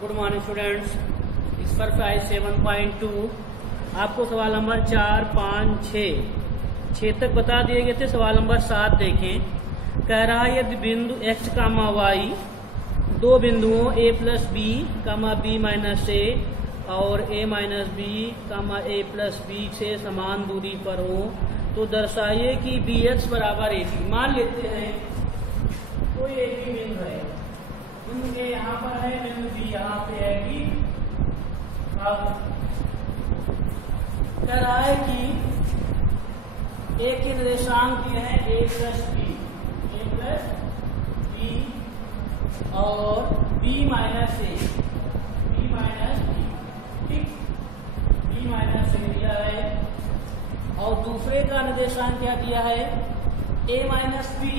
Good morning students. Exercise 7.2 आपको सवाल number 4, 5, 6 तक बता दिए गए थे। सवाल नंबर 7 देखें। कह रहा है यदि बिंदु x, y दो बिंदुओं a plus B, b minus a और a minus B, a plus B से समान दूरी पर हो तो दर्शाइए कि bx बराबर ab। मान लेते हैं कोई एक भी बिंदु है, बिंदु a यहाँ पर है, बिंदु b यहाँ पे है कि अब कह रहा है कि a के निर्देशांक ये है a प्लस बी और b माइनस a, ठीक, b माइनस a दिया है और दूसरे का निर्देशांक क्या दिया है a माइनस बी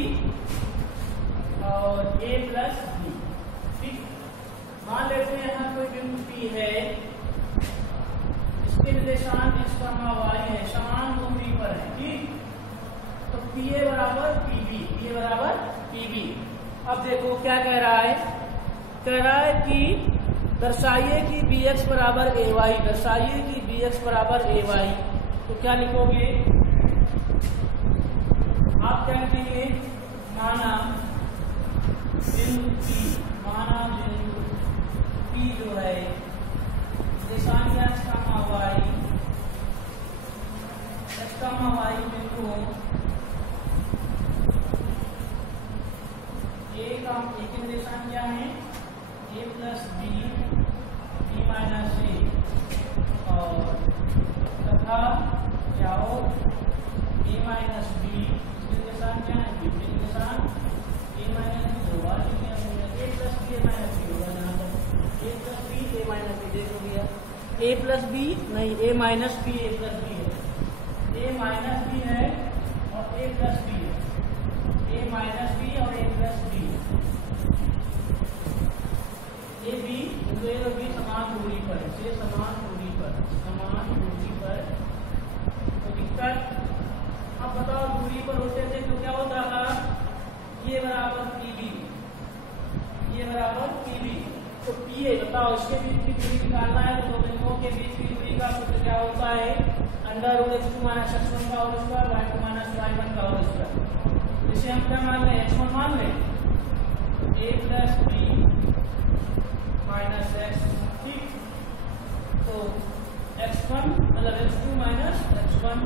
और a प्लस बी। ठीक, मान लेते हैं यहाँ कोई बिंदु P है, इसके निर्देशांक x, y है, समान दूरी पर है। ठीक, तो PA बराबर PB। अब देखो क्या कह रहा है, कह रहा है कि दर्शाइए कि BX बराबर AY, दर्शाइए कि BX बराबर AY। तो क्या लिखोगे आप, क्या लिखेंगे, माना बिंदु P जो है निर्देशांक x, y बिंदु एक के निर्देशांक क्या है a plus B, minus a और तथा क्या हो a माइनस बी, निर्देशांक क्या है b, निर्देशांक a माइनस बी होगा, a plus B a minus B होगा। जहाँ तक a plus B a minus B देख लिया, a प्लस बी नहीं, a minus B a plus B है, a माइनस बी है और a प्लस बी है, a माइनस बी और a plus B. A B और बी समान दूरी पर से समान दूरी पर तो दिक्कत। अब बताओ दूरी पर होते थे तो क्या होता था, ये बराबर पीबी, तो पीए बताओ इसके बीच की दूरी निकालना है तो दो बिंदुओं के बीच की दूरी का सूत्र क्या होता है, √x2 माइनस x1 का whole square, y2 minus y1 का होल स्क्वायर। इसे हम क्या मान लें, x1 मान लें, a plus B minus x। ठीक, तो x1 मतलब x2 माइनस x1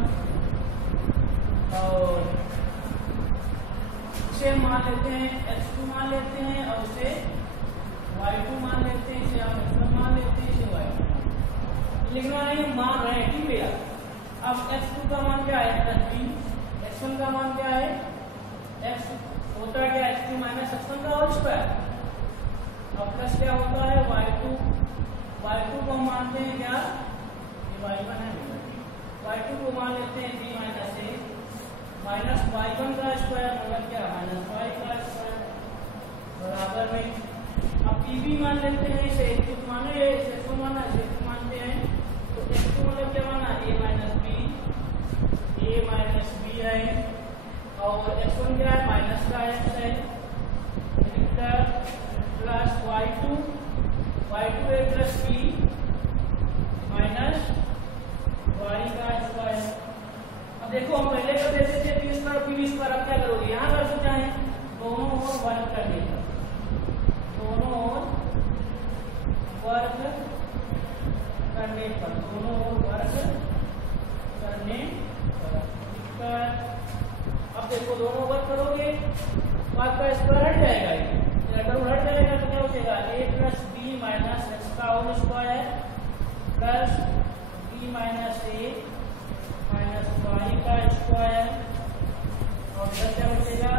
और इसे हम मान लेते हैं x2 मान लेते हैं और इसे y2 मान लेते हैं, इसे हम x1 मान लेते हैं, इसे y2 लिखना है, मान रहे हैं। ठीक भैया, अब x2 का मान क्या है प्लस बी, x1 का मान क्या है, x होता है क्या x2 माइनस x1 का होल स्क्वायर और प्लस क्या होता है y2 को मानते हैं क्या, ये y1 है, y2 को मान लेते हैं b minus a minus y1 का स्क्वायर मतलब क्या माइनस y का स्क्वायर बराबर में। अब pb मान लेते हैं, इसे x माने, इसे x माना, इसे x मानते हैं, तो x2 मतलब क्या माना a माइनस b है और x1 क्या है माइनस का x है, plus y2 a plus b minus y का स्क्वायर। अब देखो हम पहले कर देते थे p स्क्वायर और pb स्क्वायर, अब क्या करोगे, यहाँ कर सकते हैं दोनों ओर वर्ग करने पर, दोनों ओर वर्ग करने पर। अब देखो दोनों वर्ग करोगे तो आपका स्क्वायर हट जाएगा, हट जाएगा तो क्या हो जाएगा a plus B minus X का whole square plus b minus a minus y का स्क्वायर और इधर क्या बचेगा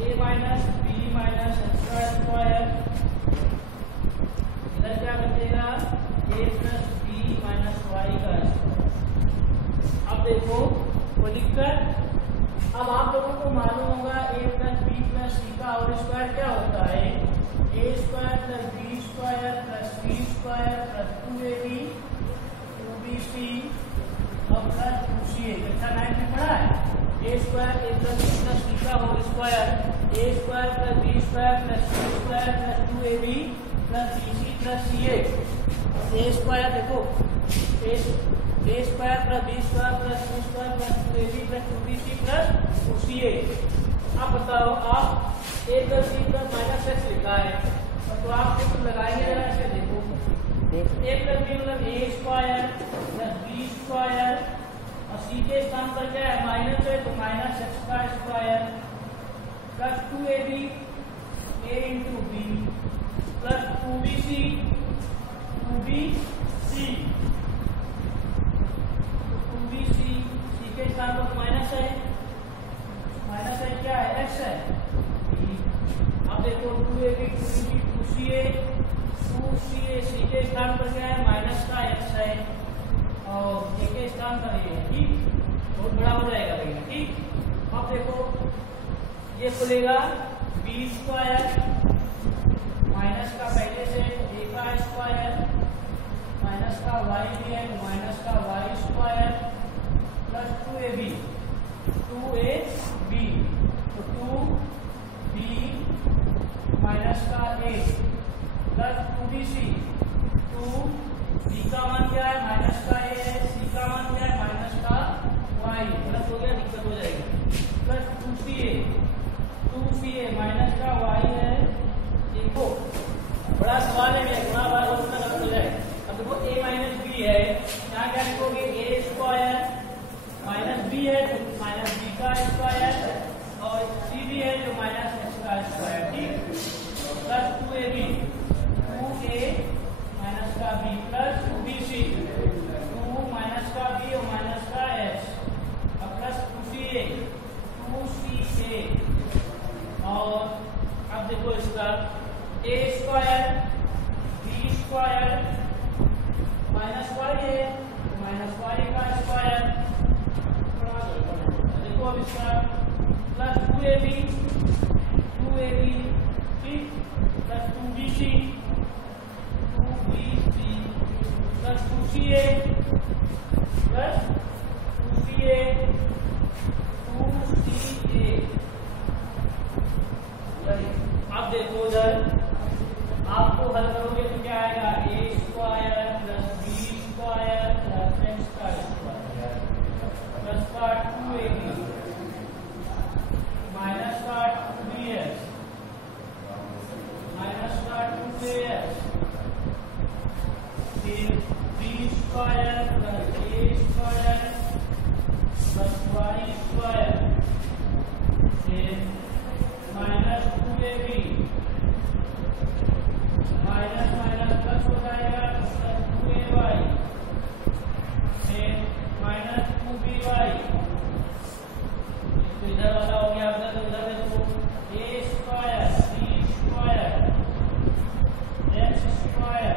a minus b minus X का स्क्वायर, इधर क्या बचेगा a plus b minus y का स्क्वायर। अब देखो कोई दिक्कत, अब आप लोगों को मालूम होगा a plus b plus c का होल स्क्वायर क्या होता है, a square plus b square plus c square plus 2ab 2bc और प्लस 2ca। कक्षा 9 में पढ़ा है, a square a plus b plus c का whole square, a square plus b square plus c square plus 2ab plus BC plus CA A square, देखो A square plus B square plus C square plus 2AB plus 2BC plus 2CA। आप बताओ, आप A plus B plus minus X लिखा है तो आप कुछ लगाएंगे जरा ऐसे, देखो A प्लस B मतलब A square plus B square और C के स्थान पर क्या है माइनस है तो माइनस एक्स का square plus 2AB A into B plus 2BC C के स्थान पर माइनस है क्या है एक्स है। अब देखो 2AB 2BC 2CA C के स्थान पर क्या है माइनस का एक्स है और A के स्थान पर ये है, ठीक, बहुत बड़ा हो जाएगा भैया, ठीक। अब देखो ये खुलेगा B स्क्वायर माइनस का पहले से A का स्क्वायर माइनस का y भी है तो माइनस का y स्क्वायर प्लस 2AB तो 2B माइनस का A प्लस 2BC 2B का मान क्या है माइनस का A है, C का मान क्या है माइनस का y, प्लस हो गया दिक्कत हो जाएगी, प्लस 2CA माइनस का y है। देखो बड़ा सवाल है, मेरा गुणा बार उतना गलत हो जाए। अब देखो A माइनस B है, यहाँ क्या लिखोगे A स्क्वायर माइनस B है तो माइनस B का स्क्वायर और C भी है जो माइनस एक्स का स्क्वायर, ठीक, प्लस 2AB 2A माइनस का B प्लस 2BC 2 माइनस का B और माइनस का X और प्लस 2CA और अब देखो इसका A square B square minus y है माइनस y का स्क्वायर, देखो अब इसका प्लस 2AB ठीक plus 2BC plus 2CA plus 2CA अब देखो उधर आपको हल करोगे तो क्या आएगा A square plus B square plus x का स्क्वायर प्लस का 2AB माइनस का 2BX माइनस का 2AX फिर B square plus A square plus Y square फिर minus 2AB minus minus plus हो जाएगा प्लस 2AY फिर माइनस 2BY, तो इधर वाला हो गया, उधर तो उधर देखो A square B square X square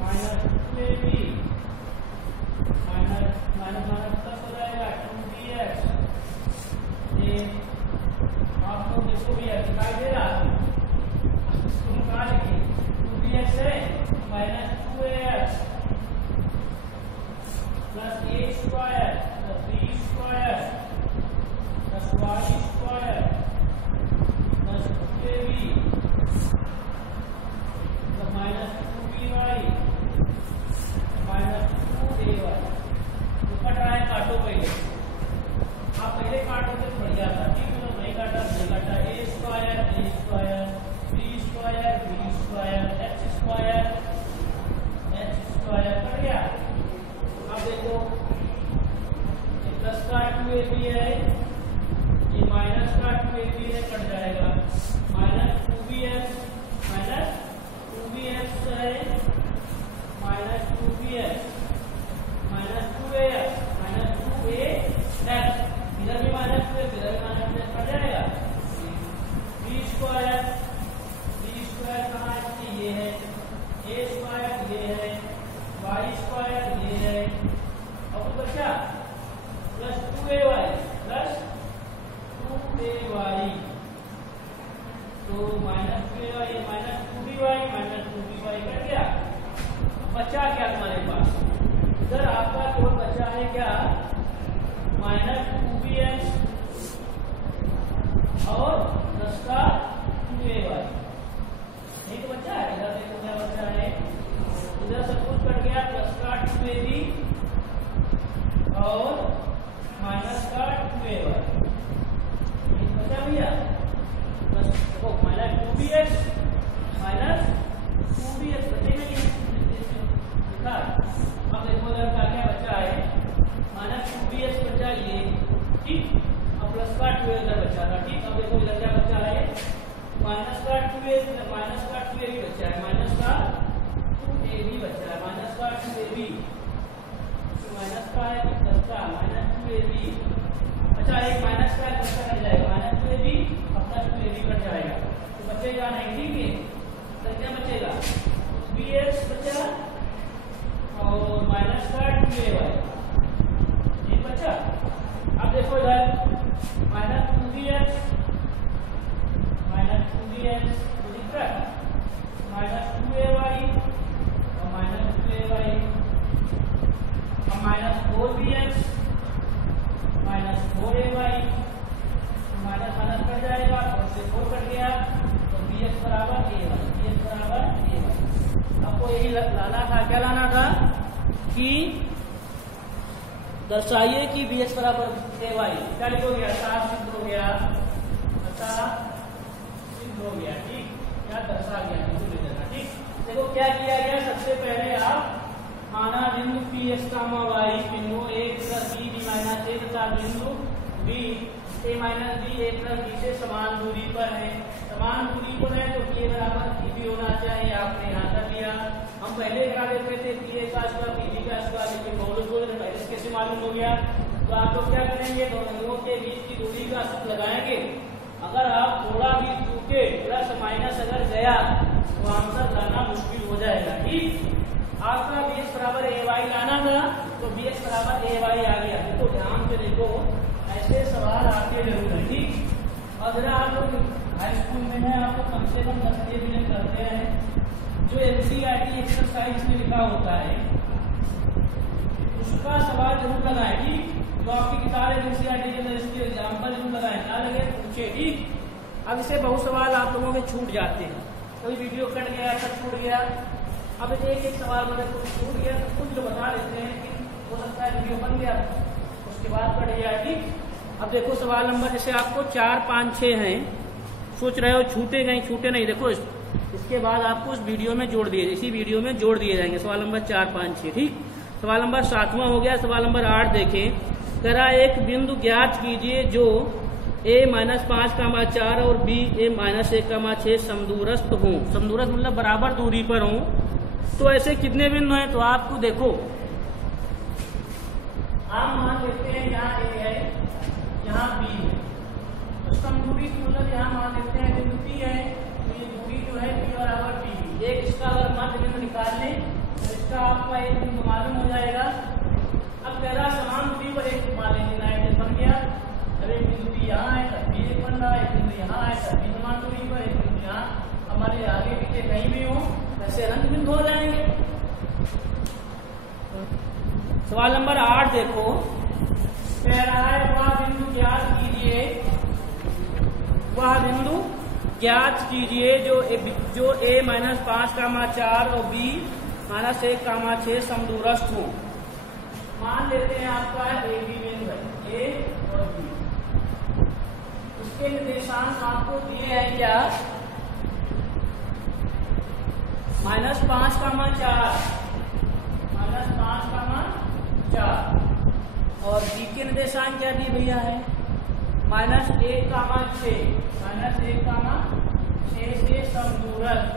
minus 2AB minus minus minus plus हो जाएगा 2BX। आप लोग देखो भी दिखाई दे रहा है, तुम कहा लिखिए 2BX है minus 2AX plus A square plus B square plus Y square plus 2AB plus minus 2BY minus 2AY। तो कट रहा है, काटो पहले, आप पहले काटो तो बढ़िया था, ठीक है, तो नहीं काटा नहीं काटा A square B square B square X square cut गया। अब देखो ये प्लस का 2AB है, ये माइनस का 2AB है, कट जाएगा, माइनस 2BX है minus 2BX minus 2AX minus 2AX, इधर भी माइनस 2 इधर भी माइनस 2 कट जाएगा। B स्क्वायर कहाँ है, ये है, A स्क्वायर ये है, Y स्क्वायर ये है और तो बचा प्लस 2AY तो माइनस 2AY ये माइनस 2BY कट गया। बचा क्या तुम्हारे पास, इधर आपका केवल बचा है क्या माइनस 2BX और प्लस का 2AY, नहीं तो बचा है इधर 2ab और माइनस का 2ay बचा भैया। बस देखो माइनस 2bx माइनस 2bx बचेगा ये लिखा। अब देखो इधर क्या क्या बचा है, माइनस 2bx बचा ये, ठीक। अब प्लस का 2 इधर बचा था, ठीक। अब देखो इधर क्या बचा है, माइनस का 2a बचा है, माइनस का 2ab बचा है, माइनस का 2ab माइनस का है प्लस का माइनस 2ab। अच्छा एक माइनस का प्लस का कट जाएगा, माइनस 2ab अपना 2ab कट जाएगा तो बचेगा नहीं, ठीक है। तो क्या बचेगा, bx बचा और माइनस का 2ay ये बचा। अब देखो इधर माइनस 2bx दिख रहा है, माइनस 2ay और माइनस 2ay, अब minus 4bx minus 4ay, minus minus cut जाएगा और से 4 कट गया तो bx बराबर ay, bx बराबर ay। आपको यही लाना था, क्या लाना था कि दर्शाइए कि bx बराबर ay। क्या लिखोगे, आसार सिद्ध हो गया, आसार सिद्ध हो गया, ठीक। क्या दर्शा गया ले देना, ठीक। देखो क्या किया गया, सबसे पहले आप माना बिंदु px y बिंदु a plus b minus a तथा बिंदु b a minus b a plus b से समान दूरी पर है। समान दूरी पर है तो a बराबर b होना चाहिए, आपने यहाँ कर लिया। हम पहले करा देते थे pa का स्क्वायर pb का स्क्वायर, लेकिन बहुत कैसे मालूम हो गया। तो आप लोग क्या करेंगे, दोनों के बीच की दूरी का सूत्र लगाएंगे। अगर आप थोड़ा भी चूके प्लस माइनस अगर गया तो आंसर लाना मुश्किल हो जाएगा, ठीक। आपका bx बराबर ay लाना था तो bx बराबर ay आ गया। देखो ध्यान से देखो, ऐसे सवाल आते जरूर है, ठीक। और जरा आप लोग हाई स्कूल में है, आप लोग कम से कम 10 दिन करते हैं। जो एनसीईआरटी एक्सरसाइज में लिखा होता है उसका सवाल जरूर लगाए, ठीक। जो आपकी किताब है एनसीईआरटी के अंदर इसके एग्जाम्पल जरूर लगाए, ना लगे पूछे, ठीक। अब इससे बहुत सवाल आप लोगों के छूट जाते हैं, कभी वीडियो कट गया, कट छूट गया। अब एक सवाल मतलब कुछ छूट गया तो कुछ जो बता देते हैं कि हो सकता है वीडियो बन गया उसके बाद कट गया, ठीक। अब देखो सवाल नंबर जैसे आपको 4, 5, 6 हैं, सोच रहे हो छूटे गए, छूटे नहीं। देखो इसके बाद आपको उस वीडियो में जोड़ दिए, इसी वीडियो में जोड़ दिए जाएंगे सवाल नंबर 4, 5, 6, ठीक। सवाल नंबर 7वां हो गया। सवाल नंबर 8 देखें, जरा एक बिंदु ज्ञात कीजिए जो a माइनस 5,4 और b a माइनस 1,6 समदूरस्थ हों। समदूरस्थ मतलब बराबर दूरी पर हों। तो ऐसे कितने बिंदु हैं, तो आपको देखो आप मान लेते हैं यहाँ a है, यहाँ b है, तो समदूरी मतलब यहाँ मान लेते हैं बिंदु p है, तो ये दूरी जो है p बराबर p। एक इसका अगर मध्य बिंदु निकाल लें तो इसका आपका एक बिंदु मालूम हो जाएगा। अब पहला समान दूरी पर एक मान लेंगे, नाइट्रेट बन गया। अब एक बिंदु p यहाँ है तब भी एक बन रहा है, एक बिंदु यहाँ है तब भी समान दूरी पर, एक बिंदु यहाँ हमारे आगे पीछे कहीं भी हो, ऐसे अनंत बिंदु हो जाएंगे। सवाल नंबर 8 देखो, कह रहा है वह बिंदु ज्ञात कीजिए, वह बिंदु ज्ञात कीजिए जो a माइनस 5,4 और b माइनस 1,6 समदूरस्थ हो। मान लेते हैं आपका a b बिंदु है, a और b। इसके निर्देशांक आपको दिए हैं क्या, माइनस 5,4 और b के निर्देशांक क्या दिए भैया है, माइनस 1,6 से समदूरस्थ।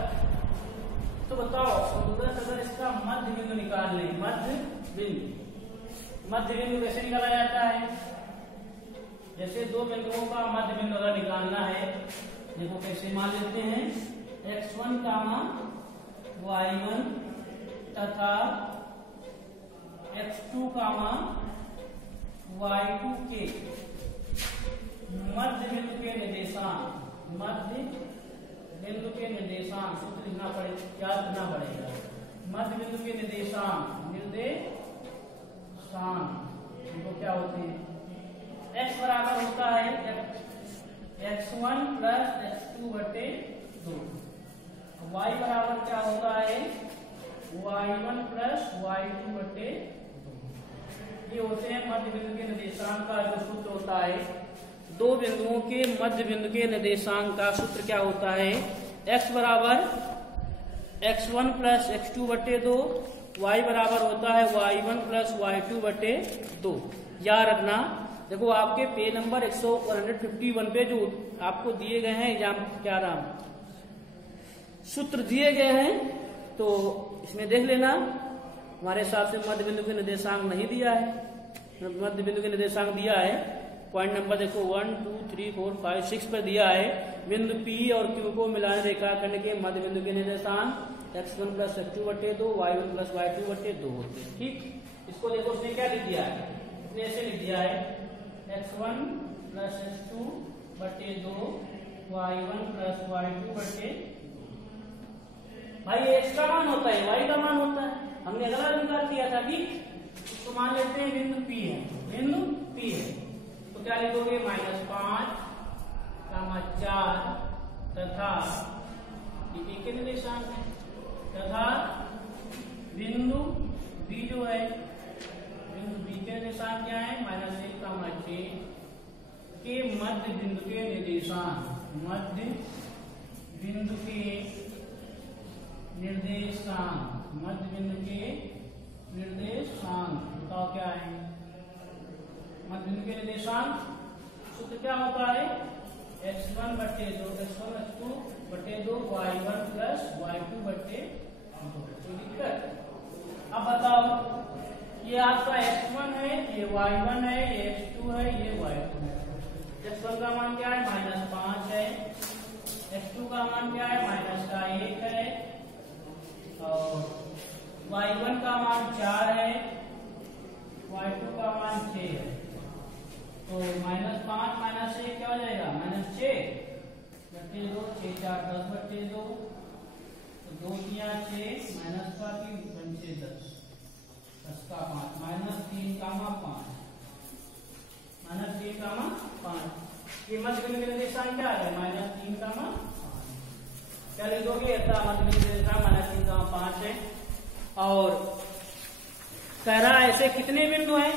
तो बताओ समदूरस्थ अगर इसका मध्य बिंदु निकाल लें, मध्य बिंदु कैसे निकाला जाता है, जैसे दो बिंदुओं का मध्य बिंदु अगर निकालना है, देखो कैसे मान लेते हैं, x1, y1 तथा x2, y2 के मध्य बिंदु के निर्देशांक सूत्र लिखना पड़ेगा, क्या लिखना पड़ेगा, मध्य बिंदु के निर्देशांक इनको क्या होते हैं, x बराबर होता है x1 प्लस x2/2, y बराबर क्या होता है y1 प्लस y2 बटे 2। ये होते हैं मध्य बिंदु के निर्देशांक का जो सूत्र होता है। दो बिंदुओं के मध्य बिंदु के निर्देशांक का सूत्र क्या होता है? x बराबर x1 प्लस x2 बटे 2, y बराबर होता है y1 प्लस y2 बटे 2। याद रखना, देखो आपके पेज नंबर 151 पे जो आपको दिए गए हैं एग्जाम क्या नाम सूत्र दिए गए हैं, तो इसमें देख लेना। हमारे हिसाब से मध्य बिंदु के निर्देशांक नहीं दिया है, मध्य बिंदु के निर्देशांक दिया है। पॉइंट नंबर देखो 1 2 3 4 5 6 पर दिया है। बिंदु P और Q को मिलान रेखाखंड के मध्य बिंदु के निर्देशांक x1 प्लस x2 बटे 2, y1 प्लस y2 बटे 2 होते हैं। ठीक, इसको देखो उसने क्या लिख दिया है, इसने ऐसे लिख दिया है x1 प्लस x2 बटे 2, y1 प्लस y2 बटे। भाई x का मान होता है, y का मान होता है, हमने अगला निकाल दिया था। ठीक, इसको मान लेते हैं बिंदु P है, बिंदु P है, तो क्या लिखोगे -5, 4 तथा ये के निर्देशांक है, तथा बिंदु B जो है, बिंदु B के निर्देशांक क्या है? -1, 6 के मध्य बिंदु के निर्देशांक, मध्य बिंदु के निर्देशांक, मध्य बिंदु के निर्देशांक बताओ क्या है? मध्य बिंदु के निर्देशांक सूत्र क्या होता है? x1 बटे 2, x1 x2 बटे 2, y1 प्लस y2 बटे 2। कोई दिक्कत? अब बताओ, ये आपका x1 है, ये y1 है, ये x2 है, ये y2 है। x1 का मान क्या है? -5 है। x2 का मान क्या है? -1 है। और y1 का मान 4 है, y2 का मान 6 है। तो -5 -1 क्या हो जाएगा? -6 बटे 2, 6 4 10 बटे 2, तो 2 3 6 माइनस का 3 5 10, 10 का 5 -3 का 5, -3 का 5। ये मध्य बिंदु के निर्देशांक क्या है? -3 का 5। क्या लिखोगे? मध्य बिंदु के निर्देशांक -3 का 5 है। और कह रहा ऐसे कितने बिंदु हैं?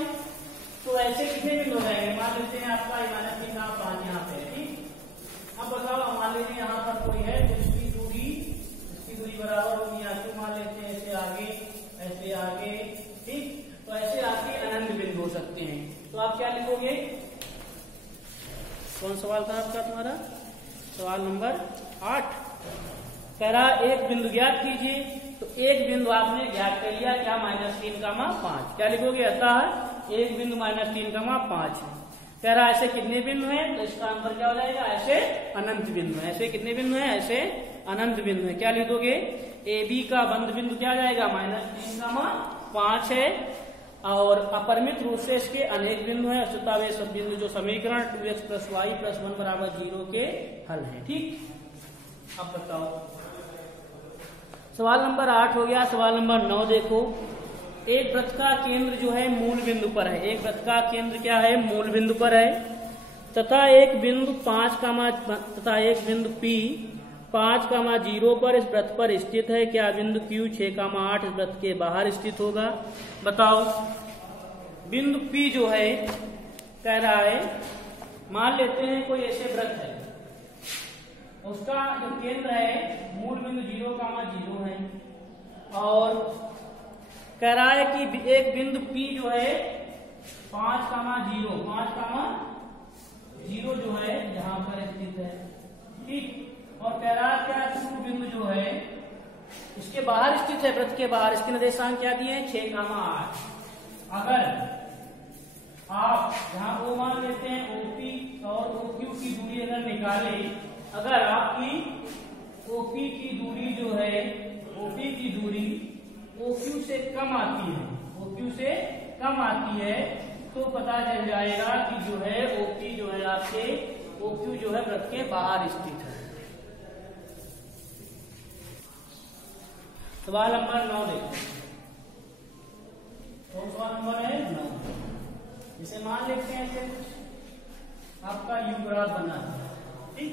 तो ऐसे कितने बिंदु रहेंगे? मान लेते हैं आपका -3 का 5 यहाँ पे, ठीक। अब बताओ, मान लीजिए यहाँ पर कोई है तो इसकी दूरी बराबर होगी, यहाँ क्यों मान लेते हैं ऐसे आगे, ऐसे आगे, ठीक। तो ऐसे आगे अनंत बिंदु हो सकते हैं। तो आप क्या लिखोगे? कौन सवाल था आपका? तुम्हारा सवाल नंबर 8 कह रहा एक बिंदु ज्ञात कीजिए। तो एक बिंदु आपने ज्ञात कर लिया, क्या? -3 का 5। क्या लिखोगे? अतः एक बिंदु -3 का 5 है। कह रहा ऐसे कितने बिंदु हैं? तो इसका आंसर क्या हो जाएगा? ऐसे अनंत बिंदु है। ऐसे कितने बिंदु हैं? ऐसे अनंत बिंदु है। क्या लिखोगे? AB का बंध बिंदु क्या जाएगा? -3 का 5 है। और अपरिमित रूप से इसके अनेक बिंदु हैं, अचूता वे सब बिंदु जो समीकरण 2x + y + 1 = 0 के हल है। ठीक, अब बताओ, सवाल नंबर 8 हो गया। सवाल नंबर 9 देखो, एक वृत्त का केंद्र जो है मूल बिंदु पर है। एक वृत्त का केंद्र क्या है? मूल बिंदु पर है, तथा एक बिंदु 5, P 5, पर इस वृत्त पर स्थित है। क्या बिंदु Q 6, 8 इस वृत्त के बाहर स्थित होगा? बताओ, बिंदु P जो है कह रहा है, मान लेते हैं कोई ऐसे वृत्त है, उसका जो केंद्र है मूल बिंदु 0, है, और कह रहा है कि एक बिंदु P जो है 5, 0 जो है यहाँ पर स्थित है, ठीक। और कह रहा है क्या? Q बिंदु जो है इसके बाहर स्थित है, वृत्त के बाहर। इसके निर्देशांक क्या दिए हैं? 6, 8। अगर आप यहाँ O मान लेते हैं, OP और OQ की दूरी अगर निकाले, अगर आपकी OP की दूरी जो है, OP की दूरी OQ से कम आती है, OQ से कम आती है, तो पता चल जाएगा कि जो है OP जो है आपके OQ जो है वृत्त के बाहर स्थित है। सवाल नंबर 9 देखो, तो सवाल नंबर है 9। इसे मान लेते हैं कि आपका यू ग्राफ बना है, ठीक।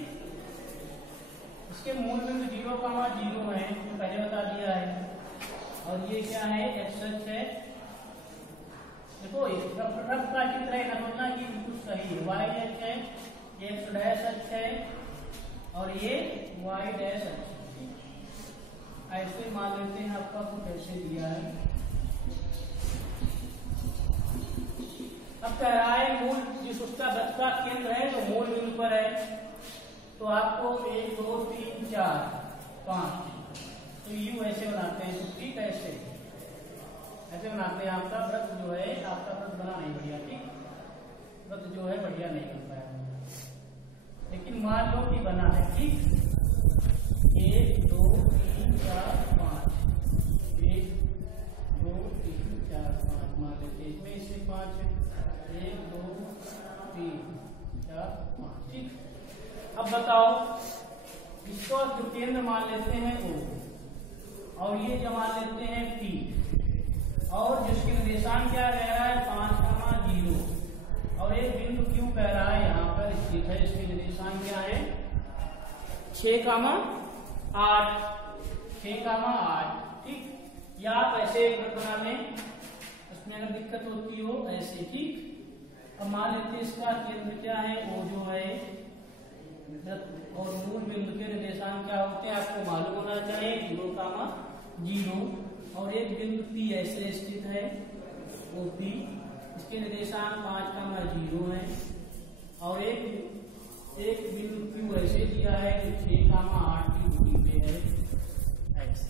इसके मूल बिंदु 0, 0 है, तो पहले बता दिया है। और ये क्या है, एक्स अक्ष है। देखो रफ का चित्र है, समझना कि बिल्कुल सही है। वाई अक्ष है, एक्स डैश अक्ष है और ये वाई डैश अक्ष है। ऐसे मान लेते हैं, आपका कुछ ऐसे दिया है। अब कह रहा है मूल जिस उसका वृत्त का केंद्र है तो मूल बिंदु पर है, तो आपको 1 2 3 4 5 तो यू ऐसे बनाते हैं। तो ठीक है, ऐसे बनाते हैं। आपका वृत्त जो है, आपका वृत्त बना नहीं बढ़िया, ठीक, वृत्त जो है बढ़िया नहीं बन पाया, लेकिन मान लो कि बना है, ठीक। 1 2 3 4 5 1 2 3 4 5 मान लेते हैं। इसमें इससे 5 है, 1 2 3 4 5, ठीक। अब बताओ, इसको जो केंद्र मान लेते हैं O, और ये जो मान लेते हैं P, और जिसके निर्देशांक क्या कह रहा है 5,0, और एक बिंदु Q कह रहा है यहाँ पर स्थित है। इसके निर्देशांक क्या है 6,8 6,8, ठीक। या आप ऐसे एक वृत्त बना लें, उसमें अगर दिक्कत होती हो ऐसे, ठीक। अब मान लेते हैं इसका केंद्र क्या है, O जो है, और मूल बिंदु के निर्देशांक क्या होते हैं आपको मालूम होना चाहिए, 0,0, और एक बिंदु P ऐसे स्थित है OP, इसके निर्देशांक 5,0 है, और एक बिंदु Q ऐसे दिया है कि 6,8 की दूरी पे है ऐसे।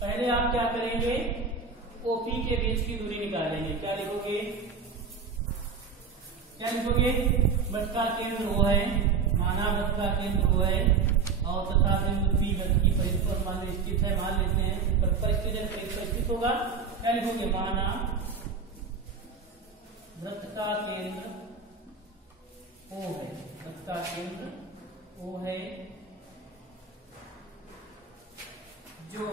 पहले आप क्या करेंगे, OP के बीच की दूरी निकालेंगे। क्या लिखोगे, वृत्त का केंद्र वो है, माना वृत्त का केंद्र वो है, और तथा बिंदु P वृत्त की परिधि पर मान स्थित है। मान लेते हैं वृत्त पर स्थित है, परिधि पर स्थित होगा। क्या लिखोगे, माना वृत्त का केंद्र O है, वृत्त का केंद्र O है, जो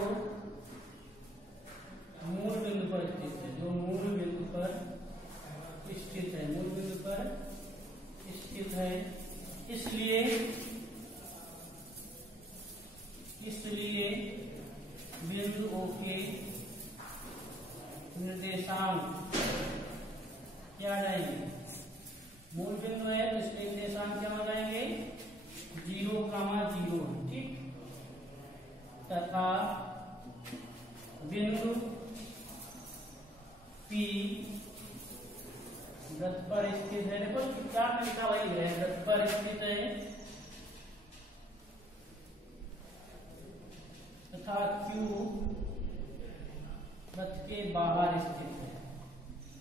मूल बिंदु पर स्थित है, जो मूल बिंदु पर स्थित है, मूल बिंदु पर स्थित है। इसलिए बिंदु O के निर्देशांक क्या आ जाएंगे, मूल बिंदु है तो इसके निर्देशांक क्या हो जाएंगे 0,0, ठीक। तथा बिंदु P वृत्त पर स्थित है। देखो क्या लिखा वही है, वृत्त पर स्थित है तथा Q वृत्त के बाहर स्थित है,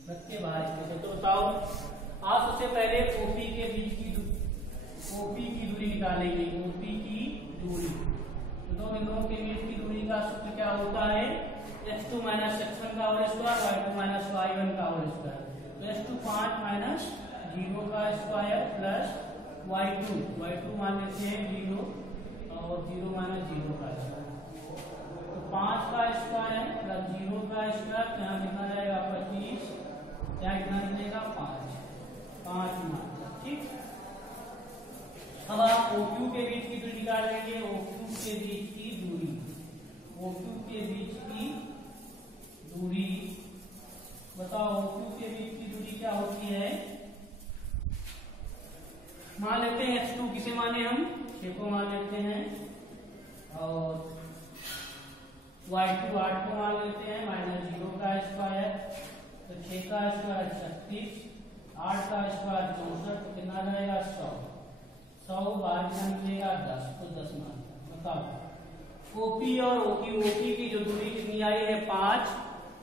वृत्त के बाहर स्थित है। तो बताओ, आप सबसे पहले OP के बीच की दूरी निकालेंगे, OP की दूरी। तो दो बिंदुओं के बीच की दूरी का सूत्र क्या होता है, x2 माइनस x1 का whole square, y2 minus y1 का होल स्क्वायर। तो x2 5 माइनस 0 का स्क्वायर प्लस y2 मान लेते हैं 0 और 0 माइनस 0 का स्क्वायर। तो 5 का स्क्वायर प्लस 0 का स्क्वायर, यहाँ लिखा जाएगा 25, क्या कितना निकलेगा 5 मात्रा, ठीक। अब आप OQ के बीच की दूरी निकाल लेंगे, OQ के बीच की दूरी, OQ के बीच की दूरी बताओ, OQ के बीच की दूरी क्या होती है। मान लेते हैं x2 किसे माने हम 6 को मान लेते हैं, और y2 8 को मान लेते हैं, माइनस 0 का स्क्वायर, तो 6 का स्क्वायर 36, 8 का स्क्वायर 64, तो कितना रहेगा 100 बार मिलेगा 10, तो 10 मान। बताओ OP और OQ की जो दूरी कितनी आई है 5,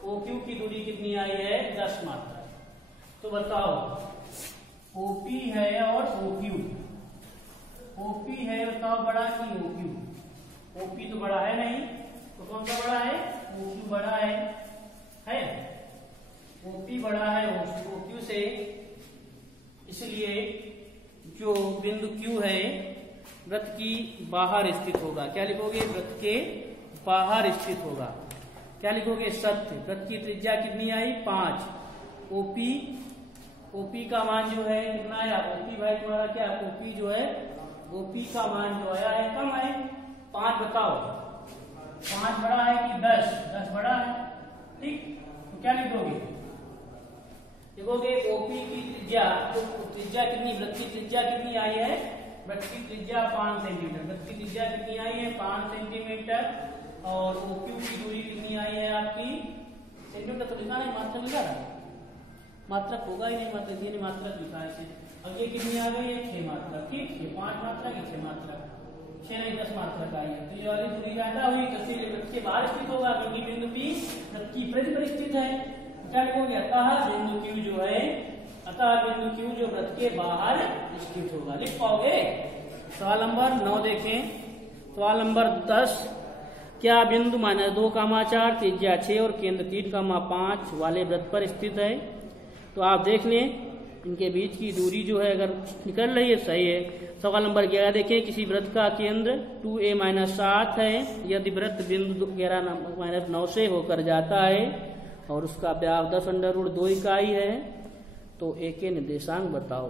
OQ की दूरी कितनी आई है 10 मात्रा। तो बताओ OP है और OP है, बताओ बड़ा कि OQ, OP तो बड़ा है नहीं, तो कौन सा बड़ा है, OQ बड़ा है OP बड़ा है OQ से, इसलिए जो बिंदु Q है वृत्त की बाहर स्थित होगा। क्या लिखोगे, वृत्त के बाहर स्थित होगा। क्या लिखोगे, सत्य। वृत्त की त्रिज्या कितनी आई 5, OP का मान जो है कितना आया, OP भाई तुम्हारा क्या, OP जो है, OP का मान जो आया है कम है 5। बताओ 5 बड़ा है कि 10 बड़ा लिखोगे ओपी की त्रिज्या, तो त्रिज्या कितनी, वृत्त की त्रिज्या कितनी आई है, वृत्त की त्रिज्या 5 सेंटीमीटर, वृत्त की त्रिज्या कितनी आई है 5 सेंटीमीटर, और ओक्यू की दूरी कितनी आई है आपकी, सेंटीमीटर तो लिखा नहीं, मात्रक लिखा है, मात्रक होगा ही नहीं, मात्रक ये नहीं, मात्रक लिखा है इसे। अब ये कितनी आ गई है 6 मात्रक, ठीक, ये 5 मात्रक, 6 मात्रक, 6 नहीं 10 मात्रक आई है। तो ये वाली दूरी ज्यादा हुई, तो इसलिए वृत्त के बाहर स्थित होगा, क्योंकि बिंदु P वृत्त की परिधि पर स्थित है। क्या लिखोगे, अतः बिंदु Q जो है, अतः बिंदु Q जो वृत्त के बाहर स्थित होगा, लिख पाओगे। सवाल नंबर 9 देखें। सवाल नंबर 10, क्या बिंदु -2,4 त्रिज्या 6 और केंद्र 3,5 वाले वृत्त पर स्थित है। तो आप देख लें इनके बीच की दूरी जो है अगर निकल रही है सही है। सवाल नंबर 11 देखें, किसी वृत्त का केंद्र 2a-7 है, यदि वृत्त बिंदु 11-9 से होकर जाता है और उसका व्यास 10√2 इकाई है, तो a के निर्देशांक बताओ।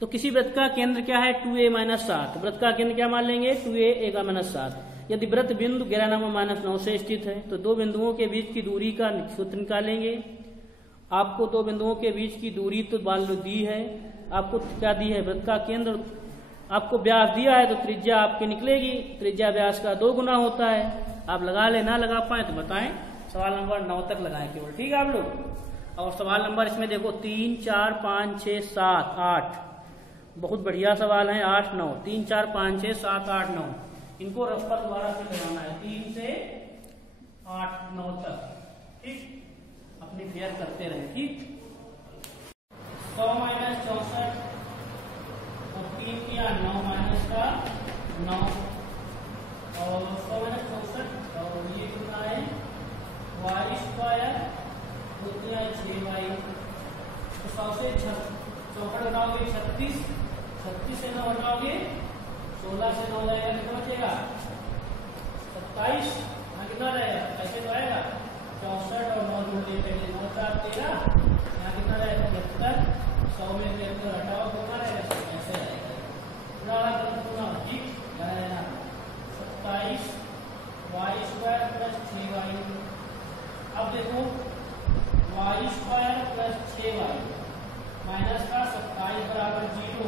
तो किसी वृत्त का केंद्र क्या है 2a-7, वृत्त का केंद्र क्या मान लेंगे 2a-7। यदि वृत्त बिंदु 11-9 से स्थित है, तो दो बिंदुओं के बीच की दूरी का सूत्र निकालेंगे। आपको दो बिंदुओं के बीच की दूरी तो मान लो दी है, आपको क्या दी है, वृत्त का केंद्र, आपको व्यास दिया है, तो त्रिज्या आपकी निकलेगी, त्रिज्या व्यास का 2 गुना होता है। आप लगा ले, ना लगा पाए तो बताएं। सवाल नंबर 9 तक लगाएं केवल, ठीक है आप लोग। और सवाल नंबर इसमें देखो 3, 4, 5, 6, 7, 8, बहुत बढ़िया सवाल है। 8, 9, 3, 4, 5, 6, 7, 8, 9, इनको रफ पर दोबारा से लगाना है 3 से 8, 9 तक, ठीक, अपनी फेयर करते रहे, ठीक। 100 - 64 और 3 किया 9 माइनस का 9, और 100 - 64 और ये कितना है y² कितना है 6y। तो 100 से 64 हटाओगे 36, 36 से 9 हटाओगे 16 से 9 जाएगा, कितना बचेगा 27, यहाँ कितना रहेगा, ऐसे तो आएगा 64 और 9 जोड़ दिए पहले, 9 4 13, यहाँ कितना रहेगा 73, 100 में 73 हटाओ कितना रहेगा, ऐसे रहेगा, ठीक, 27 y² + 6y। अब देखो y² + 6y माइनस का 27 बराबर 0।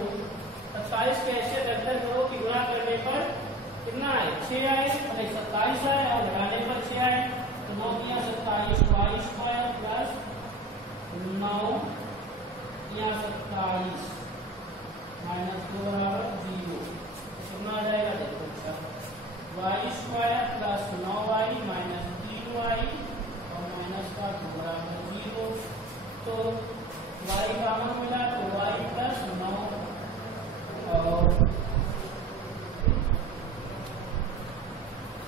27 के ऐसे वेक्टर करो कि गुणा करने पर कितना है 6 आए, 27 आए, और घटाने पर 6 आए, तो 9 किया 27 y² + 9 किया 27 -2 बराबर 0। कितना आ जाएगा देखो, y² + 9y - 3y और माइनस का 2 बराबर 0। तो y का मान मिला तो y + 9 और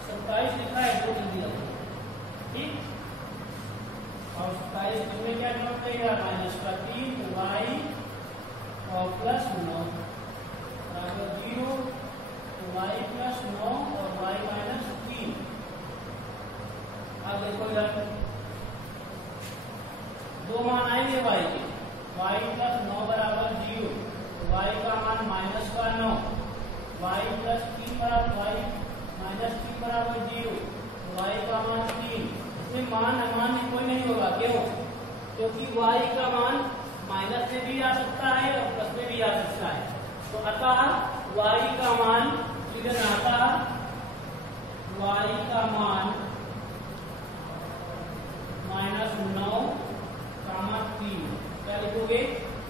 27 लिखा है 2 लिख दिया, ठीक। और 27 में क्या करना पड़ेगा माइनस का 3 y और + 9 बराबर 0, तो y + 9 और y - 3। अब देखो इधर 2 मान आएंगे y के, y + 9 बराबर 0, y का मान माइनस का 9, y + 3 बराबर y - 3 बराबर 0, y का मान 3। इसमें मान अमान्य कोई नहीं होगा, क्यों, क्योंकि y का मान माइनस में भी आ सकता है और प्लस में भी आ सकता है। तो अतः y का मान इधर आता, y का मान -9, 3। क्या लिखोगे,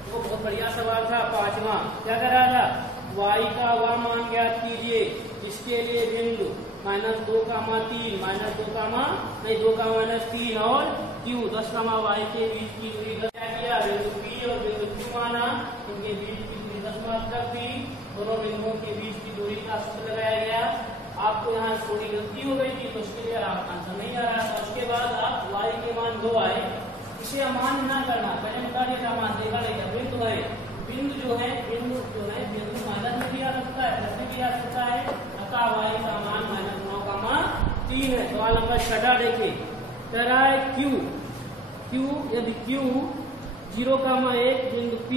वो बहुत बढ़िया सवाल था 5वां। क्या कर रहा था, y का वह मान ज्ञात कीजिए इसके लिए बिंदु -2, 3 -2, 2, और q 10, y के बीच की दूरी क्या किया, बिंदु P और बिंदु Q माना, उनके बीच की दूरी 10 मात्रक थी, दोनों बिंदुओं के बीच की दूरी का सूत्र लगाया गया। आपको यहाँ थोड़ी गलती हो गई थी, तो उसके लिए आंसर नहीं आ रहा था। उसके बाद आप y के मान 2 आए, इसे अमान्य ना करना, पहले बता दिया था, मान देखा रहेगा, बिंदु है, बिंदु जो है बिंदु माइनस में भी आ सकता है, प्लस में भी आ सकता है, अतः y का मान -9,3 है। सवाल नंबर 6 देखिए, कह रहा है q यदि q 0,1 बिंदु P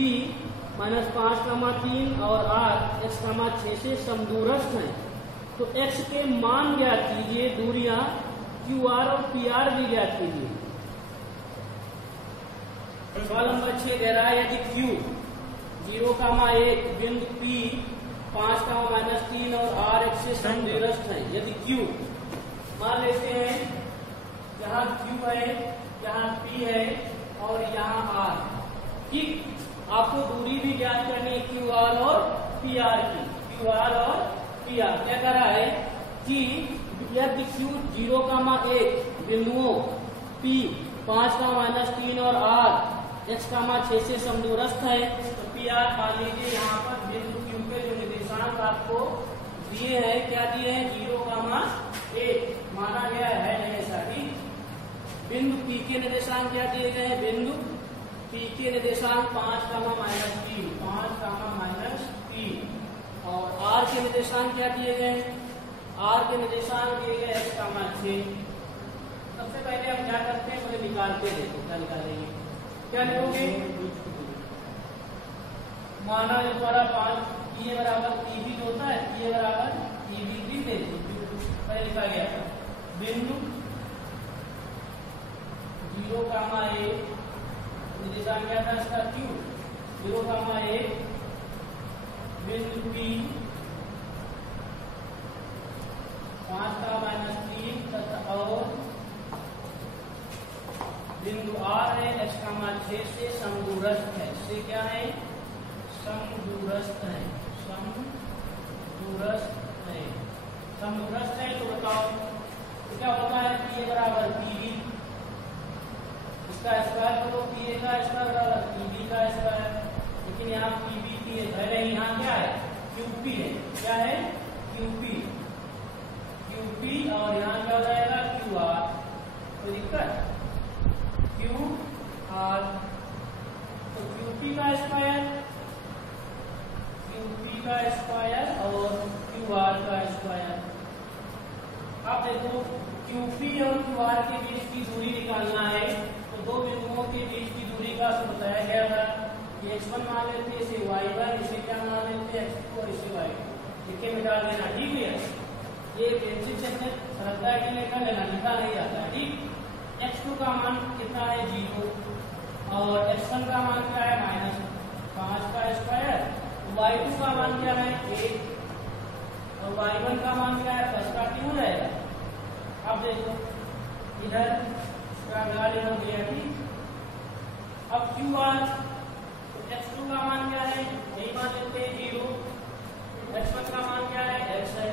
-5,3 और r x, 6 से समदूरस्थ है, तो x के मान ज्ञात कीजिए, दूरियां QR और PR भी ज्ञात कीजिए। सवाल नंबर 6 कह रहा है यदि Q 0,1 बिंदु P 5,-3 और R एक से समदूरस्थ है। यदि Q मान लेते हैं यहाँ Q है, यहाँ P है और यहाँ R, ठीक। आपको दूरी भी ज्ञात करनी है QR और PR की, QR और PR। क्या कह रहा है कि यदि Q 0,1 बिंदुओं P 5,-3 और R x, 6 से समदूरस्थ है तो PR मान लीजिए यहाँ पर बिंदु Q के जो निर्देशांक आपको दिए हैं, क्या दिए हैं 0,1 माना गया है नहीं ऐसा, ठीक। बिंदु P के निर्देशांक क्या दिए गए हैं, बिंदु P के निर्देशांक 5,-3, 5,-3 और R के निर्देशांक क्या दिए गए, R के निर्देशांक दिए गए x, 6। सबसे पहले हम क्या करते हैं, पहले निकालते हैं, देखो क्या निकालेंगे, क्या लिखोगे, माना जो द्वारा 5 PA बराबर PB जो होता है, PA बराबर PB भी दे पहले लिखा गया था। बिंदु 0,1 निर्देशांक क्या था इसका Q, 0,1 बिंदु P 5,-3 तथा और बिंदु R है x, 6 से समदूरस्थ है। इससे क्या है, समदूरस्थ है, समदूरस्थ है, समदूरस्थ है। तो बताओ तो क्या होता है, PA बराबर PB, इसका स्क्वायर करो, PA का स्क्वायर बराबर PB का स्क्वायर। लेकिन यहाँ PB की पहले यहाँ क्या है, QP है, क्या है QP, QP और यहाँ क्या हो जाएगा QR। कोई दिक्कत, QR तो QP का स्क्वायर, QP का स्क्वायर और QR का स्क्वायर। अब देखो QP और QR के बीच की दूरी निकालना है, तो दो बिंदुओं के बीच की दूरी का सूत्र बताया गया था। x1 मान लेते हैं, इसे y1, इसे क्या मान लेते हैं x2 और इसे y2, लिखे मिटा देना, ठीक है। ये पेंसिल से सरलता है कि कर लेना, लिखा नहीं आता है, ठीक। x2 का मान कितना है 0 और x1 का मान क्या है -5 का स्क्वायर, y2 का मान क्या है 1 और y1 का मान क्या है 10 का, क्यों रहेगा। अब देखो इधर हो गया, ठीक। अब QR x2 का मान क्या है, यही मान लेते हैं 0, x1 का मान क्या है x है,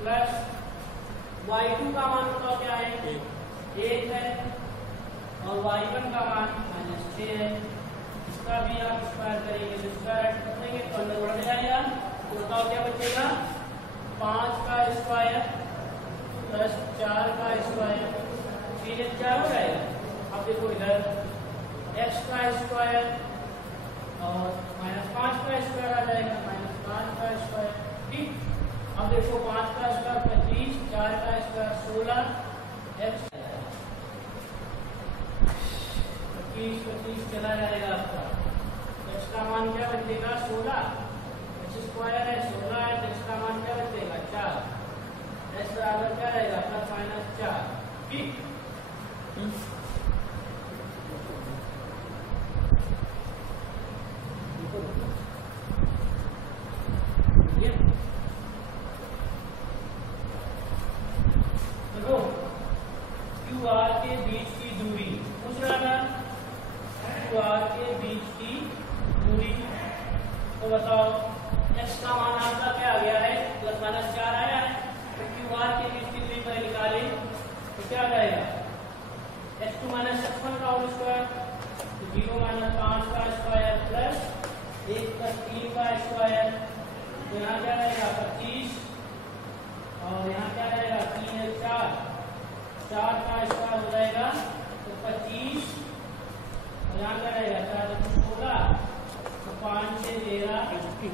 प्लस y2 का मान बताओ क्या है 1 है और y1 का मान -6 है। इसका भी आप स्क्वायर करेंगे, तो स्क्वायर करेंगे तो अंदर बढ़ जाएगा, तो बताओ क्या बचेगा 5 का स्क्वायर प्लस 4 का स्क्वायर, 4 हो जाएगा। अब देखो इधर x का स्क्वायर और -5 का स्क्वायर आ जाएगा, -5 का स्क्वायर, ठीक। अब देखो 5 का स्क्वायर 25, 4 का स्क्वायर 16, x 25 चला जाएगा आपका, x का मान क्या बचेगा 16, x स्क्वायर है 16 है, तो x का मान क्या बचेगा 4, x बराबर क्या रहेगा ±4, ठीक। देखो QR के बीच की दूरी पूछ रहा था, QR के बीच की दूरी, तो बताओ x का मान आपका क्या आ गया है ±4 आया है, तो QR के बीच की दूरी पर निकाले तो क्या आ जाएगा x2 - x1 का होल स्क्वायर, 0 - 5 का स्क्वायर प्लस 1 + 3 का स्क्वायर, तो यहाँ क्या रहेगा 25 और यहाँ क्या रहेगा 3 है 4 का स्क्वायर हो जाएगा तो 25 और यहाँ क्या रहेगा 4 × 16 तो 5 से 13 और 2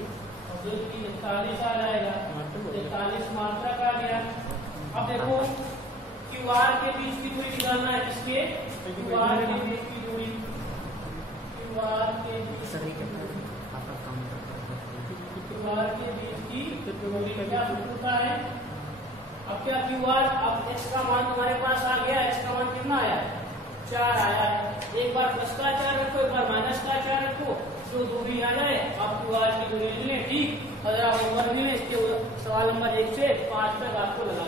× 3 41 आ जाएगा, 43 मात्रक आ गया। अब देखो QR के बीच की दूरी निकालना है, किसके QR के बीच की दूरी, QR के बीच की दूरी क्या होता है। अब क्या QR, अब x का मान तुम्हारे पास आ गया, x का मान कितना आया 4 आया है, एक बार प्लस का आचार रखो, एक बार माइनस का आचार रखो, जो दूरी आ जाए आपकी आज की दूरी ले, ठीक। अगर आप होमवर्क में इसके सवाल नंबर 1 से 5 तक आपको लगा